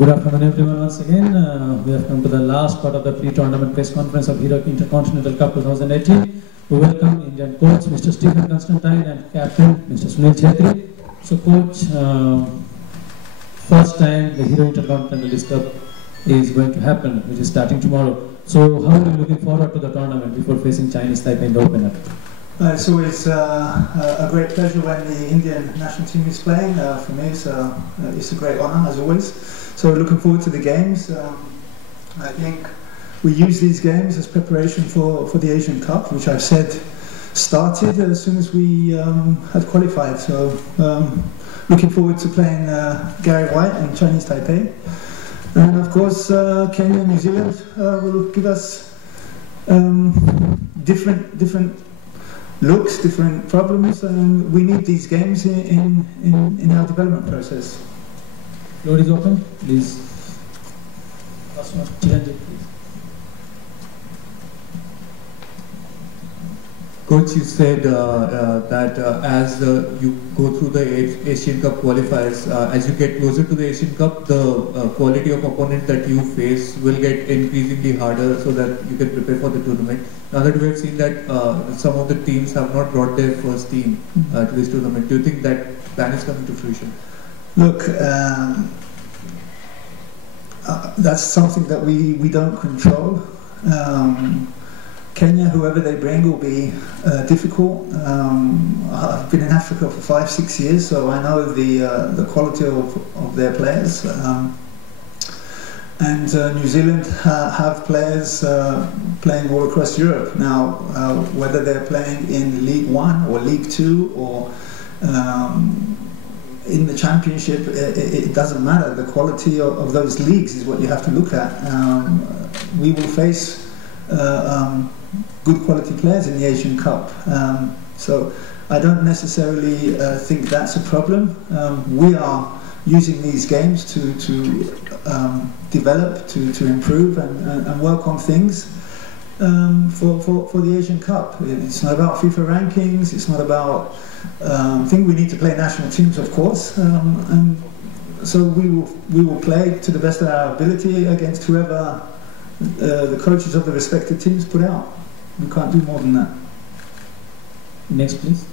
Good afternoon everyone once again. We have come to the last part of the pre-tournament press conference of Hero Intercontinental Cup 2018. We welcome Indian coach Mr. Stephen Constantine and captain Mr. Sunil Chhetri. So coach, first time the Hero Intercontinental Cup is going to happen, which is starting tomorrow. So how are you looking forward to the tournament before facing Chinese Taipei in the opener? It's always a great pleasure when the Indian national team is playing. For me, it's a great honour, as always. So looking forward to the games. I think we use these games as preparation for the Asian Cup, which I've said started as soon as we had qualified. So looking forward to playing Gary White and Chinese Taipei. And of course, Kenya and New Zealand will give us different looks, different problems, and we need these games in our development process. Floor is open, please. Last one, Chiranjeev, please. Coach, you said that as you go through the Asian Cup qualifiers, as you get closer to the Asian Cup, the quality of opponent that you face will get increasingly harder so that you can prepare for the tournament. Now that we have seen that some of the teams have not brought their first team to this tournament, do you think that plan is coming to fruition? Look, that's something that we don't control. Kenya, whoever they bring, will be difficult. I've been in Africa for 5-6 years, so I know the quality of their players. And New Zealand have players playing all across Europe. Now, whether they're playing in League One or League Two or in the Championship, it doesn't matter. The quality of those leagues is what you have to look at. We will face good quality players in the Asian Cup. So I don't necessarily think that's a problem. We are using these games to develop, to improve and work on things for the Asian Cup. It's not about FIFA rankings, it's not about I think we need to play national teams, of course, and so we will play to the best of our ability against whoever the coaches of the respective teams put out. We can't do more than that. Next, please.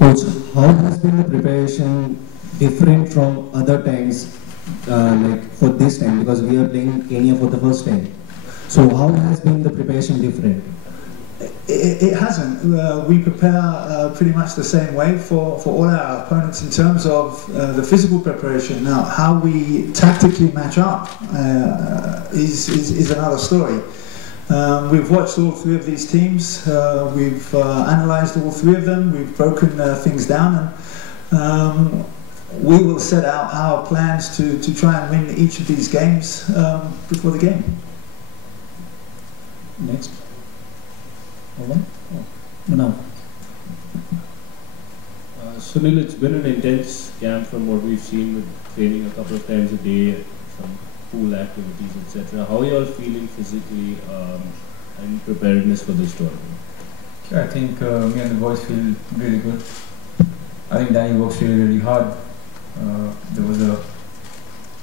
Coach, how has been the preparation different from other times, like for this time, because we are playing Kenya for the first time? So how has been the preparation different? It hasn't. We prepare pretty much the same way for all our opponents in terms of the physical preparation. Now, how we tactically match up is another story. We've watched all three of these teams. We've analysed all three of them. We've broken things down, and we will set out our plans to try and win each of these games before the game. Next. Over. No. Sunil, it's been an intense camp from what we've seen with training a couple of times a day, some pool activities, etc. How are you all feeling physically and preparedness for this tournament? Sure, I think me and the boys feel really good. I think Danny works really hard. There was a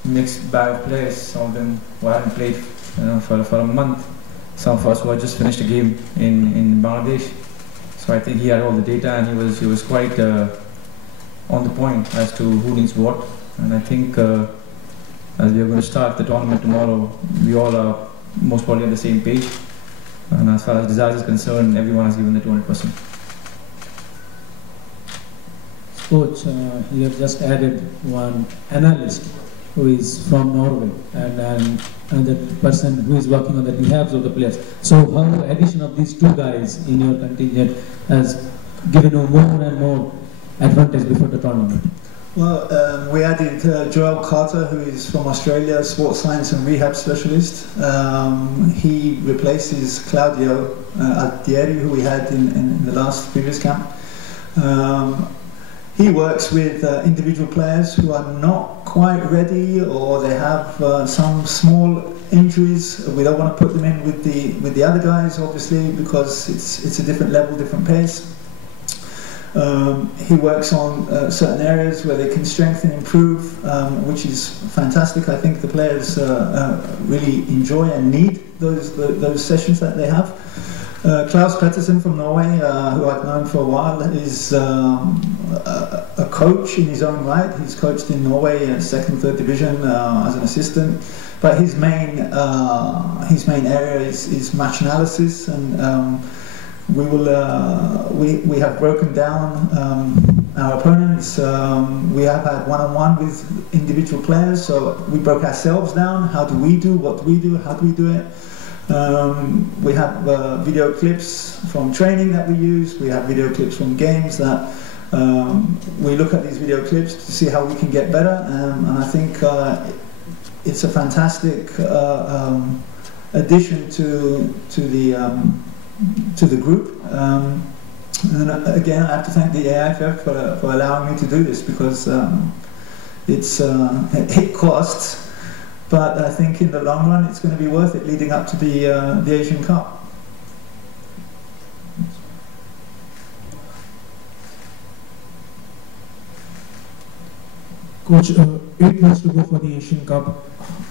mixed bag of players. Some of them who hadn't played for a month. Some of us who had just finished a game in Bangladesh. So I think he had all the data, and he was quite on the point as to who needs what. And I think as we are going to start the tournament tomorrow, we all are most probably on the same page. And as far as desire is concerned, everyone has given the 200%. Coach, you have just added one analyst who is from Norway and another person who is working on the rehabs of the players. So how the addition of these two guys in your contingent has given you more and more advantage before the tournament? Well, we added Joel Carter, who is from Australia, sports science and rehab specialist. He replaces Claudio Altieri, who we had in the previous camp. He works with individual players who are not quite ready, or they have some small injuries. We don't want to put them in with the other guys, obviously, because it's a different level, different pace. He works on certain areas where they can strengthen, improve, which is fantastic. I think the players really enjoy and need those sessions that they have. Klaus Pettersen from Norway, who I've known for a while, is a coach in his own right. He's coached in Norway in second, third division as an assistant. But his main area is match analysis, and we have broken down our opponents. We have had one-on-one with individual players, so we broke ourselves down. How do we do? What do we do? How do we do it? We have video clips from training that we use. We have video clips from games that we look at these video clips to see how we can get better. And I think it's a fantastic addition to the group. And again, I have to thank the AIFF for allowing me to do this, because it costs. But I think in the long run, it's going to be worth it leading up to the Asian Cup. Coach, 8 months to go for the Asian Cup.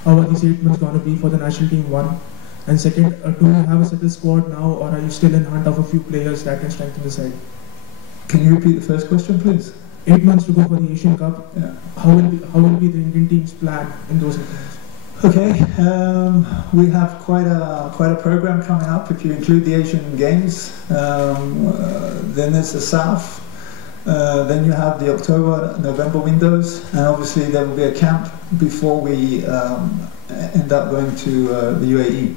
How are these 8 months going to be for the national team? One. And second, do you have a settled squad now, or are you still in hunt of a few players that can strengthen the side? Can you repeat the first question, please? 8 months to go for the Asian Cup. Yeah. How will be the Indian team's plan in those 8 months? Okay, we have quite a program coming up. If you include the Asian Games, then there's the South. Then you have the October-November windows, and obviously there will be a camp before we end up going to the UAE.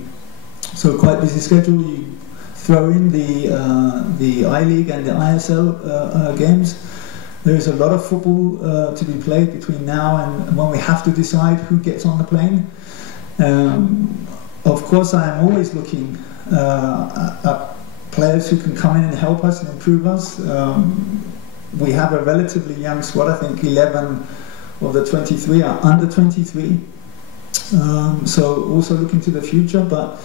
So quite busy schedule. You throw in the I-League and the ISL games. There is a lot of football to be played between now and when we have to decide who gets on the plane. Of course, I am always looking at players who can come in and help us and improve us. We have a relatively young squad. I think 11 of the 23 are under 23. So also looking to the future, but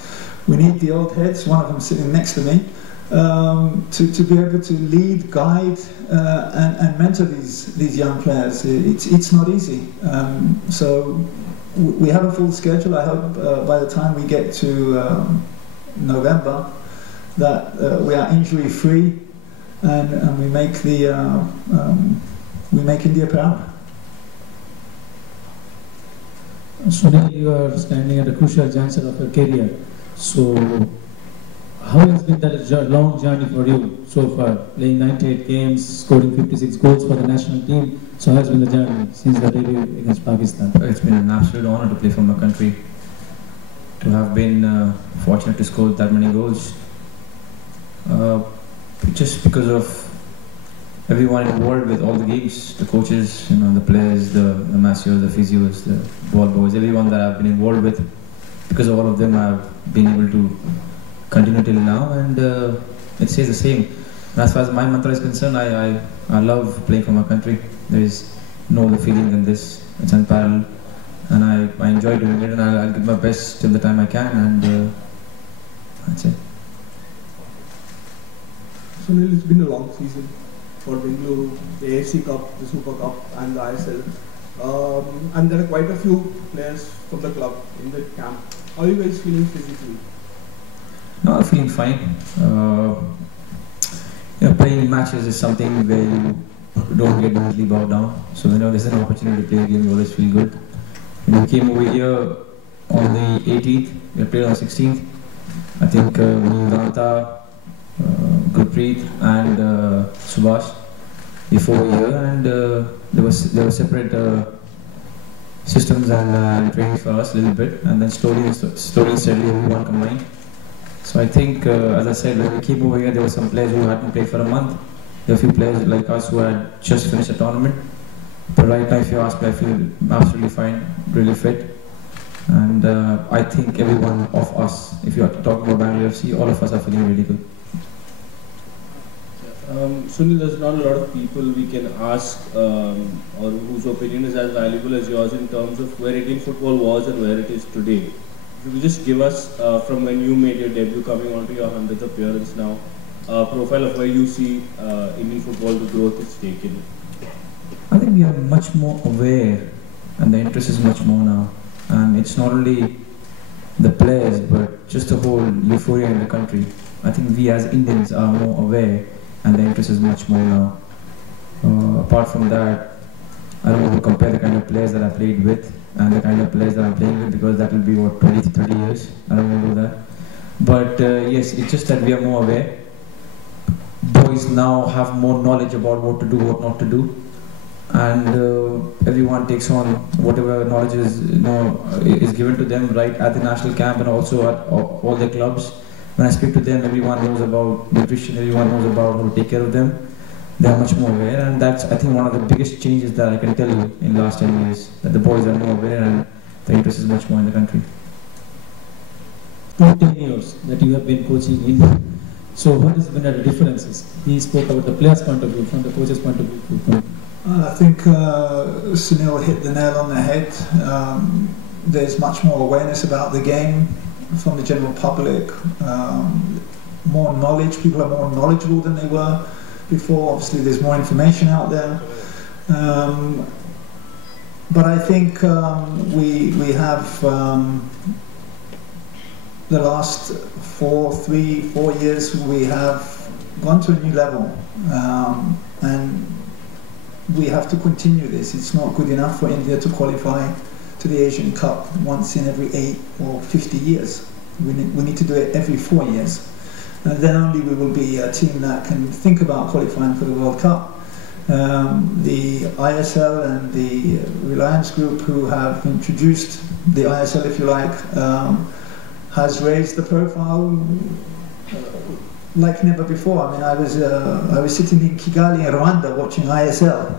we need the old heads, one of them sitting next to me, to be able to lead, guide, and mentor these young players. It's not easy. So we have a full schedule. I hope by the time we get to November that we are injury free, and we make India proud. Sunil, you are standing at a crucial juncture of your career. So, how has been that long journey for you so far? Playing 98 games, scoring 56 goals for the national team. So, how has been the journey since the debut against Pakistan? It's been an absolute honor to play for my country. To have been fortunate to score that many goals. Just because of everyone involved with all the games, the coaches, the players, the massios, the physios, the ball boys, everyone that I've been involved with. Because of all of them, I've been able to continue till now, and it stays the same. And as far as my mantra is concerned, I love playing for my country. There is no other feeling than this. It's unparalleled, and I enjoy doing it, and I'll give my best till the time I can, and that's it. Sunil, it's been a long season for Bengaluru, the AFC Cup, the Super Cup, and the ISL. And there are quite a few players from the club in the camp. How are you guys feeling physically? No, I'm feeling fine. Playing matches is something where you don't get mentally bogged down. So there's an opportunity to play a game, you always feel good. We came over here on the 18th, we played on the 16th. I think Ganta, Gurpreet and Subhash before here, and there were separate systems and trainings for us a little bit, and then slowly and steadily everyone combined. So I think, as I said, when we came over here, there were some players who hadn't played for a month. There were a few players like us who had just finished a tournament. But right now, if you ask me, I feel absolutely fine, really fit. And I think every one of us, if you are talking about Bangalore FC, all of us are feeling really good. Sunil, there's not a lot of people we can ask or whose opinion is as valuable as yours in terms of where Indian football was and where it is today. If you could just give us, from when you made your debut coming onto your 100th appearance now, profile of where you see Indian football, the growth it's taken? I think we are much more aware and the interest is much more now. And it's not only the players but just the whole euphoria in the country. I think we as Indians are more aware and the interest is much more now. Apart from that, I don't want to compare the kind of players that I played with and the kind of players that I'm playing with because that will be what, 20 to 30 years. I don't want to do that. But yes, it's just that we are more aware. Boys now have more knowledge about what to do, what not to do. And everyone takes on whatever knowledge is, is given to them right at the national camp and also at all the clubs. When I speak to them, everyone knows about nutrition, everyone knows about how to take care of them. They are much more aware, and that's, I think, one of the biggest changes that I can tell you in the last 10 years, that the boys are more aware and the interest is much more in the country. 10 years that you have been coaching India. So what has been the differences? He spoke about the players' point of view, from the coach's point of view. I think Sunil hit the nail on the head. There's much more awareness about the game from the general public, more knowledge. People are more knowledgeable than they were before. Obviously there's more information out there. But I think we have the last 4 years we have gone to a new level, and we have to continue this. It's not good enough for India to qualify to the Asian Cup once in every 8 or 50 years. We need to do it every 4 years. And then only we will be a team that can think about qualifying for the World Cup. The ISL and the Reliance Group, who have introduced the ISL, if you like, has raised the profile like never before. I mean, I was sitting in Kigali in Rwanda watching ISL,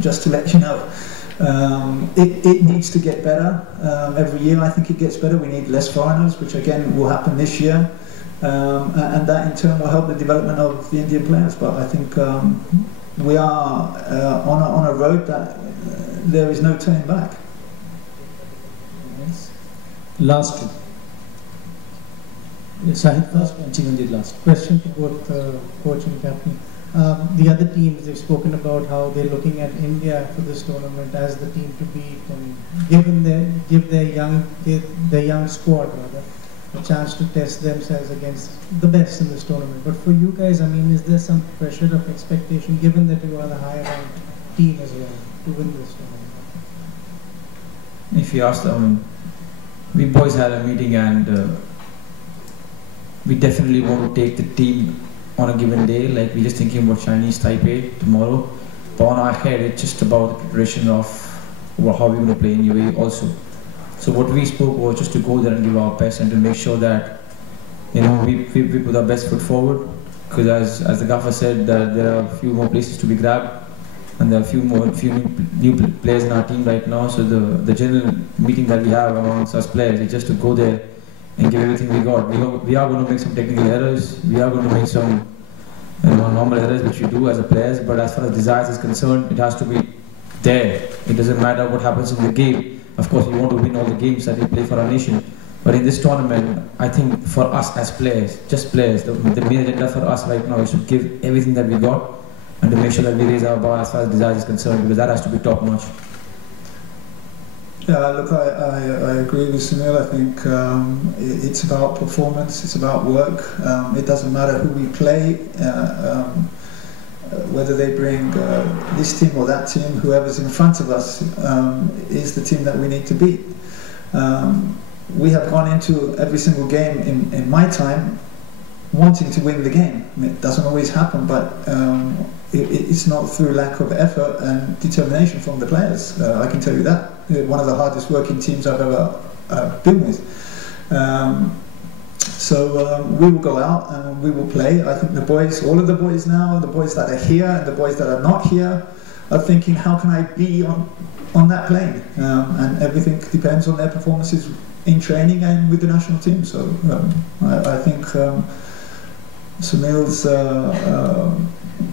just to let you know. It needs to get better. Every year I think it gets better. We need less foreigners, which again will happen this year. And that in turn will help the development of the Indian players. But I think we are on a road that there is no turning back. Yes. Last one. Shahid first and Chiranjit last. Question to both coach and captain. The other teams, they've spoken about how they're looking at India for this tournament as the team to beat, and give their young squad rather a chance to test themselves against the best in this tournament. But for you guys, I mean, is there some pressure of expectation, given that you are the higher ranked team as well, to win this tournament? If you ask them, we boys had a meeting and we definitely want to take the team on a given day. Like, we're just thinking about Chinese Taipei tomorrow, but on our head it's just about the preparation of how we're going to play in UAE also. So what we spoke was just to go there and give our best and to make sure that, you know, we put our best foot forward, because as the gaffer said, that there are a few more places to be grabbed and there are a few new players in our team right now. So the general meeting that we have amongst us players is just to go there and give everything we got. We are going to make some technical errors, we are going to make some normal errors which we do as a players, but as far as desires is concerned, it has to be there. It doesn't matter what happens in the game. Of course, we want to win all the games that we play for our nation, but in this tournament, I think for us as players, just players, the main agenda for us right now is to give everything that we got and to make sure that we raise our bar as far as desires is concerned, because that has to be top notch. Yeah, look, I agree with Sunil. I think it's about performance, it's about work. It doesn't matter who we play, whether they bring this team or that team, whoever's in front of us is the team that we need to beat. We have gone into every single game in my time wanting to win the game. I mean, it doesn't always happen, but it's not through lack of effort and determination from the players. I can tell you that. One of the hardest working teams I've ever been with. So we will go out and we will play. I think the boys, all of the boys now, the boys that are here and the boys that are not here, are thinking, how can I be on that plane? And everything depends on their performances in training and with the national team. So I think Sunil's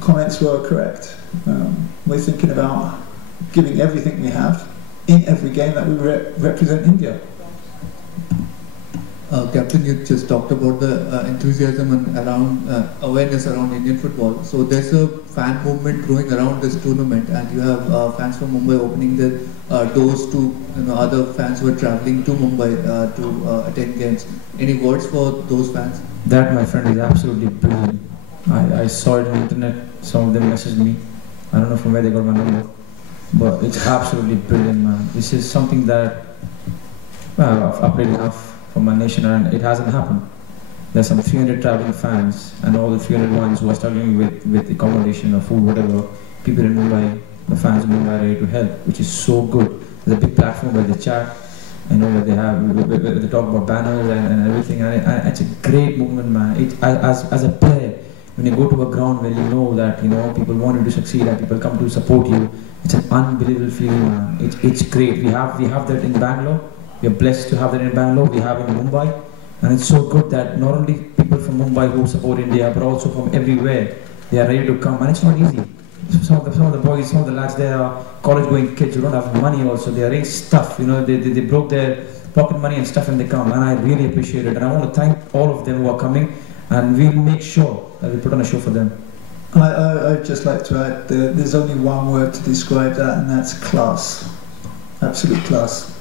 comments were correct. We're thinking about giving everything we have in every game that we represent India. Captain, you just talked about the enthusiasm and around awareness around Indian football. So there's a fan movement growing around this tournament, and you have fans from Mumbai opening their doors to other fans who are traveling to Mumbai to attend games. Any words for those fans? That, my friend, is absolutely brilliant. I saw it on the internet. Some of them messaged me. I don't know from where they got my number, but it's absolutely brilliant, man. This is something that, well, I've played enough for my nation, and it hasn't happened. There's some 300 traveling fans, and all the 300 ones who are struggling with accommodation or food, whatever. People in Mumbai, the fans in Mumbai are ready to help, which is so good. There's a big platform where they chat, where they have, where they talk about banners and everything, and it's a great movement, man. As a player, when you go to a ground where you know that people want you to succeed and people come to support you, it's an unbelievable feeling, man. It's great. We have that in Bangalore. We are blessed to have that in Bangalore. We have it in Mumbai, and it's so good that not only people from Mumbai who support India, but also from everywhere, they are ready to come, and it's not easy. Some of the boys, some of the lads, they are college-going kids who don't have money. Also, they arrange stuff. They broke their pocket money and stuff, and they come, and I really appreciate it. And I want to thank all of them who are coming, and we'll make sure that we put on a show for them. I'd just like to add, there's only one word to describe that, and that's class. Absolute class.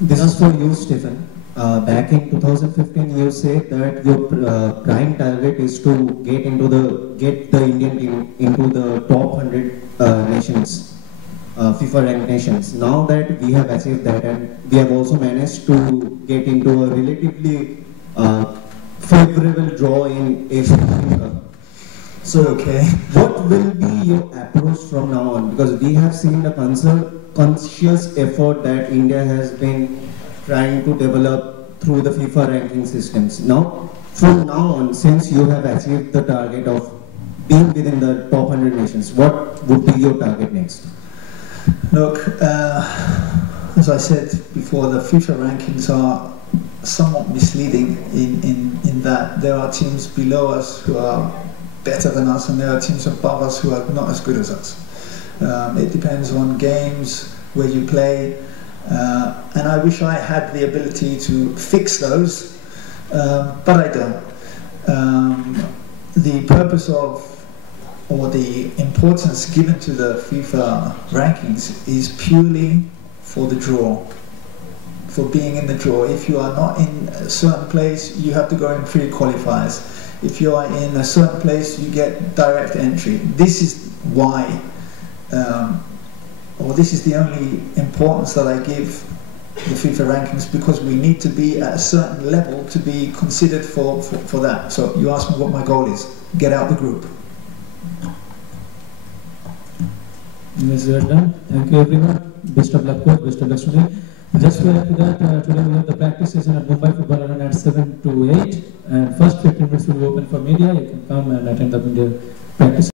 This is for you, Stephen. Back in 2015, you said that your prime target is to get the Indian team into the top 100 nations, FIFA ranked nations. Now that we have achieved that, and we have also managed to get into a relatively favorable draw in Asian Cup. So, okay, what will be your approach from now on? Because we have seen the conscious effort that India has been trying to develop through the FIFA ranking systems. Now, from now on, since you have achieved the target of being within the top 100 nations, what would be your target next? Look, as I said before, the FIFA rankings are somewhat misleading in that there are teams below us who are better than us, and there are teams above us who are not as good as us. It depends on games, where you play, and I wish I had the ability to fix those, but I don't. The purpose of, or the importance given to the FIFA rankings is purely for the draw, for being in the draw. If you are not in a certain place, you have to go in pre-qualifiers. If you are in a certain place, you get direct entry. This is why, or this is the only importance that I give the FIFA rankings, because we need to be at a certain level to be considered for that. So you asked me what my goal is: get out the group. Yes, we are done. Thank you, everyone. Best of luck, coach. Best of luck, Sunil. Just to add to that, today we have the practice session at Mumbai Football Arena at 7 to 8, and first 15 minutes will be open for media. You can come and attend the practice.